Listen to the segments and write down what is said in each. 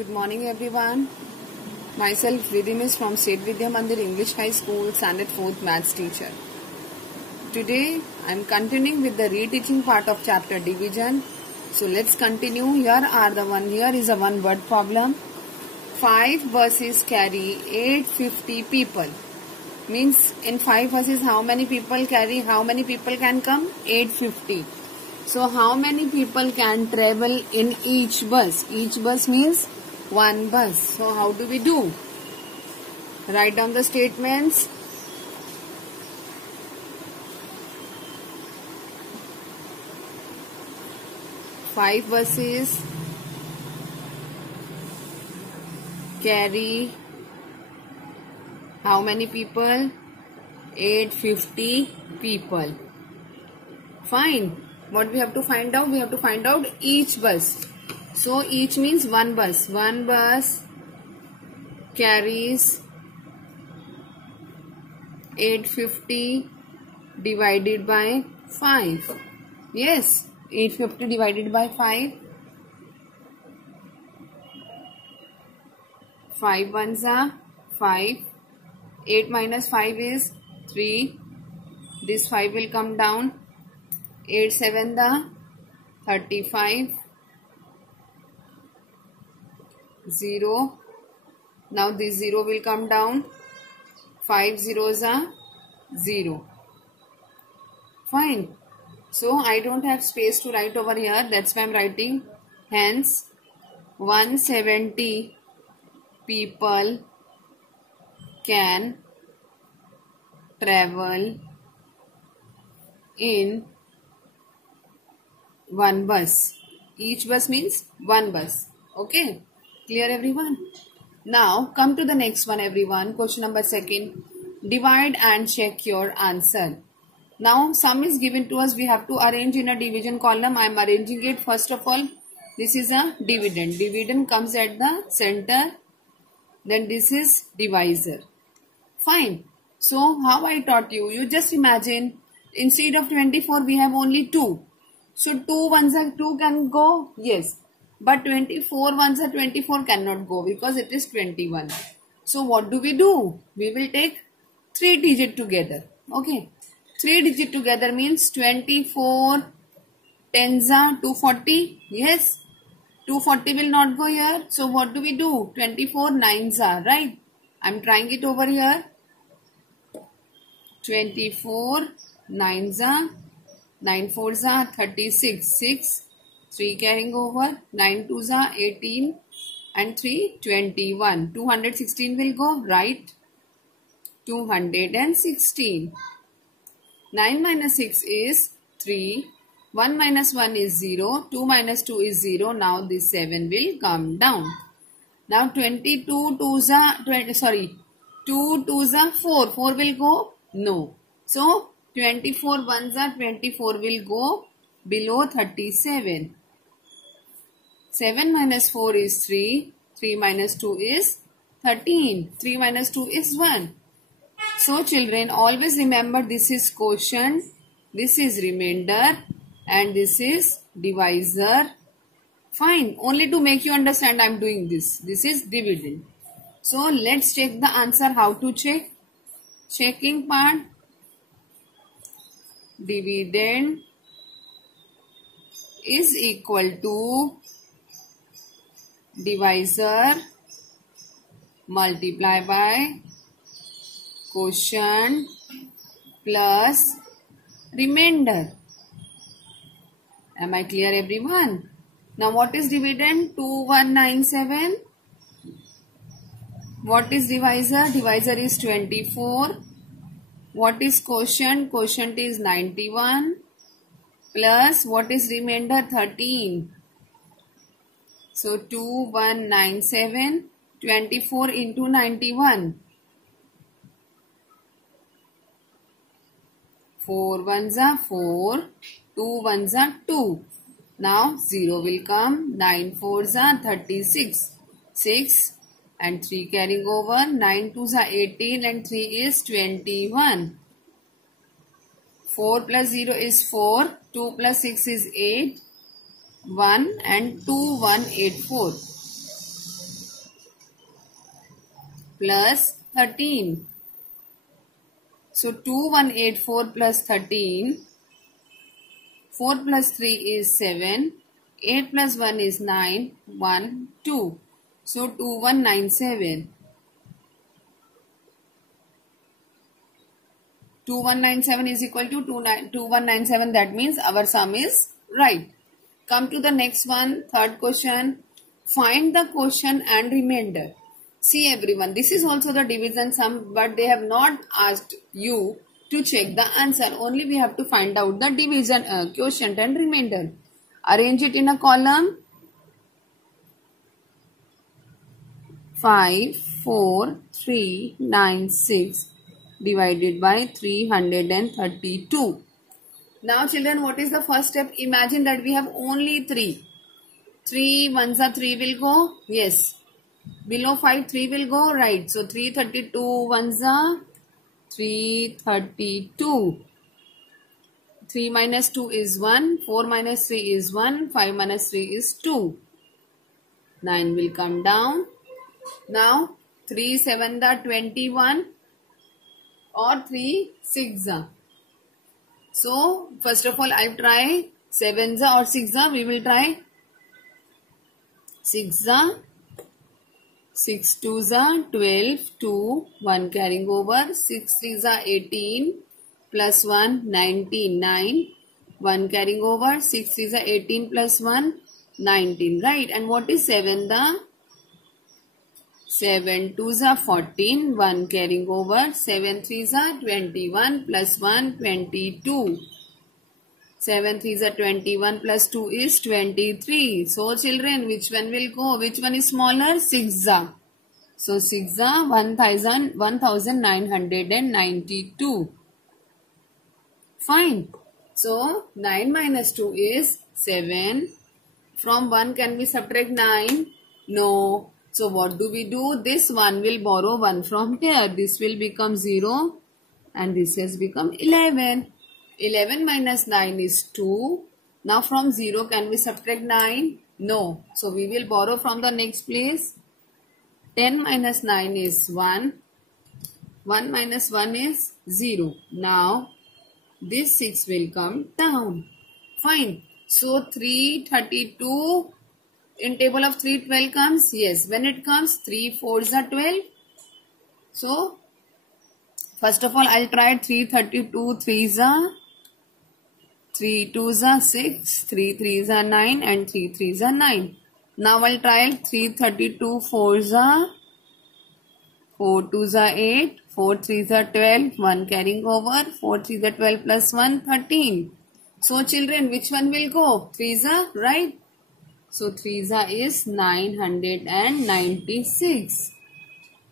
Good morning everyone. Myself Vidhi Miss from State Vidya Mandir English High School, standard 4th maths teacher. Today I am continuing with the reteaching part of chapter division. So let's continue. Here is a one word problem. 5 buses carry 850 people. Means in 5 buses how many people can come? 850. So how many people can travel in each bus? Each bus means one bus. So how do we do? Write down the statements. Five buses carry how many people? 850 people. Fine. What we have to find out? We have to find out each bus. So each means one bus. One bus carries 850 divided by 5. Yes, 850 divided by 5. 5 ones are 5. 8 minus 5 is 3. This 5 will come down. 8 7 the 35. 0. Now this 0 will come down. 5 zeros are 0. Fine. So I don't have space to write over here. That's why I'm writing. Hence 170 people can travel in one bus. Each bus means one bus. Okay. Clear everyone? Now come to the next one everyone. Question number 2. Divide and check your answer. Now sum is given to us. We have to arrange in a division column. I am arranging it. First of all, this is a dividend. Dividend comes at the center. Then this is divisor. Fine. So how I taught you? You just imagine instead of 24 we have only 2. So 2 ones are 2 can go. Yes. But 24 ones are 24 cannot go because it is 21. So what do? We will take 3 digit together. Okay. 3 digit together means 24 tens are 240. Yes. 240 will not go here. So what do? 24 nines are, right? I am trying it over here. 24 nines are 9 fours are 36. 6. 3 carrying over. 9 twos are 18. And 3 21. 216 will go, right? 216. 9 minus 6 is 3. 1 minus 1 is 0. 2 minus 2 is 0. Now this 7 will come down. Now 22 twos are 2 twos are 4. 4 will go? No. So 24 ones are 24 will go below 37. 7 minus 4 is 3. 3 minus 2 is 13. 3 minus 2 is 1. So children, always remember this is quotient, this is remainder and this is divisor. Fine. Only to make you understand I am doing this. This is dividend. So let's check the answer. How to check? Checking part. Dividend is equal to divisor multiply by quotient plus remainder. Am I clear everyone? Now what is dividend? 2197. What is divisor? Divisor is 24. What is quotient? Quotient is 91. Plus what is remainder? 13. So 2197. 24 into 91. 4 ones are 4. 2 ones are 2. Now 0 will come. 9 fours are 36. 6 and 3 carrying over. 9 twos are 18 and 3 is 21. 4 plus 0 is 4. 2 plus 6 is 8. 1 and 2, 1, 8, 4. plus 13. So 2184 plus 13. 4 plus 3 is 7. 8 plus 1 is 9. 1, 2. So 2197. 2197 is equal to 2197. That means our sum is right. Come to the next one. Third question. Find the quotient and remainder. See everyone, this is also the division sum, but they have not asked you to check the answer. Only we have to find out the division quotient and remainder. Arrange it in a column. 5, 4, 3, 9, 6 divided by 332. Now children, what is the first step? Imagine that we have only 3. 3 ones are 3 will go. Yes. Below 5, 3 will go. Right. So 332 ones are 332. 3 minus 2 is 1. 4 minus 3 is 1. 5 minus 3 is 2. 9 will come down. Now 3 7 are 21 or 3 6 are. So first of all I'll try 7 or 6. We will try 6 6 2s are 12, 2, 1 carrying over, 6 3s are 18, plus 1, 19, 9, 1 carrying over, 6 3s are 18 plus 1, 19, right? And what is 7? 7 2s are 14, 1 carrying over, 7 3s are 21 plus 1, 22. 7 3s are 21 plus 2 is 23. So children, which one will go? Which one is smaller? 6. So 6 1992. Fine. So 9 minus 2 is 7. From 1 can we subtract 9? No. So what do we do? This one will borrow 1 from here. This will become 0 and this has become 11. 11 minus 9 is 2. Now from 0 can we subtract 9? No. So we will borrow from the next place. 10 minus 9 is 1. 1 minus 1 is 0. Now this 6 will come down. Fine. So 332 in table of 3 12 comes. Yes. When it comes 3 4s are 12. So first of all I'll try 332 3s are 3 2s are 6, 3 3s are 9 and 3 3s are 9. Now I'll try 332 4s are 4 2s are 8, 4 3s are 12, 1 carrying over, 4 3s are 12 plus 1, 13. So children, which one will go? 3s are, right? So 3s are is 996.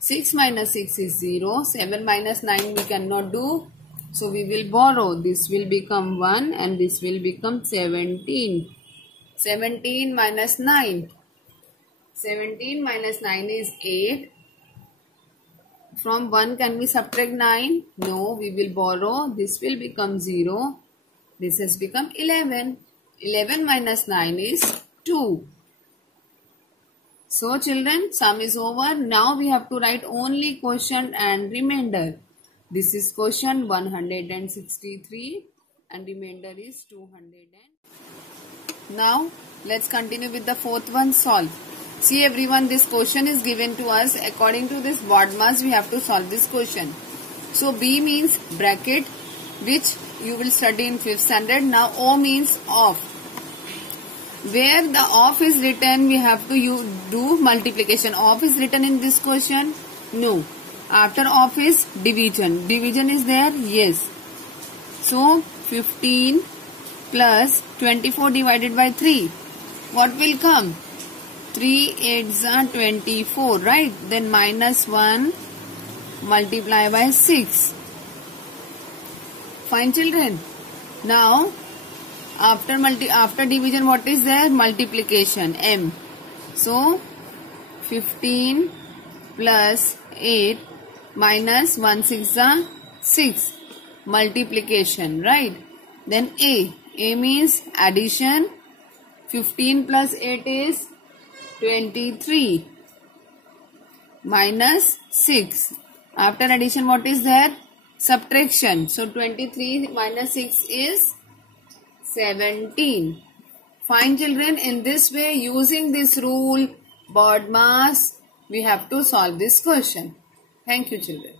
6 minus 6 is 0. 7 minus 9 we cannot do. So we will borrow. This will become 1 and this will become 17. 17 minus 9. 17 minus 9 is 8. From 1 can we subtract 9? No, we will borrow. This will become 0. This has become 11. 11 minus 9 is 2. So children, sum is over. Now we have to write only quotient and remainder. This is quotient 163 and remainder is 200. Now let's continue with the fourth one, solve. See everyone, this question is given to us. According to this BODMAS, we have to solve this question. So B means bracket, which you will study in 5th standard. Now O means off. Where the off is written, we have to do multiplication. Off is written in this question? No. After off is division. Division is there? Yes. So 15 plus 24 divided by 3. What will come? 3 8s are 24, right? Then minus 1 multiply by 6. Fine children. Now after division, what is there? Multiplication, M. So 15 plus 8 minus 1 6 are 6. Multiplication, right? Then A means addition. 15 plus 8 is 23. minus 6. After addition, what is there? Subtraction. So 23 minus 6 is 17. Fine children, in this way, using this rule, BODMAS, we have to solve this question. Thank you children.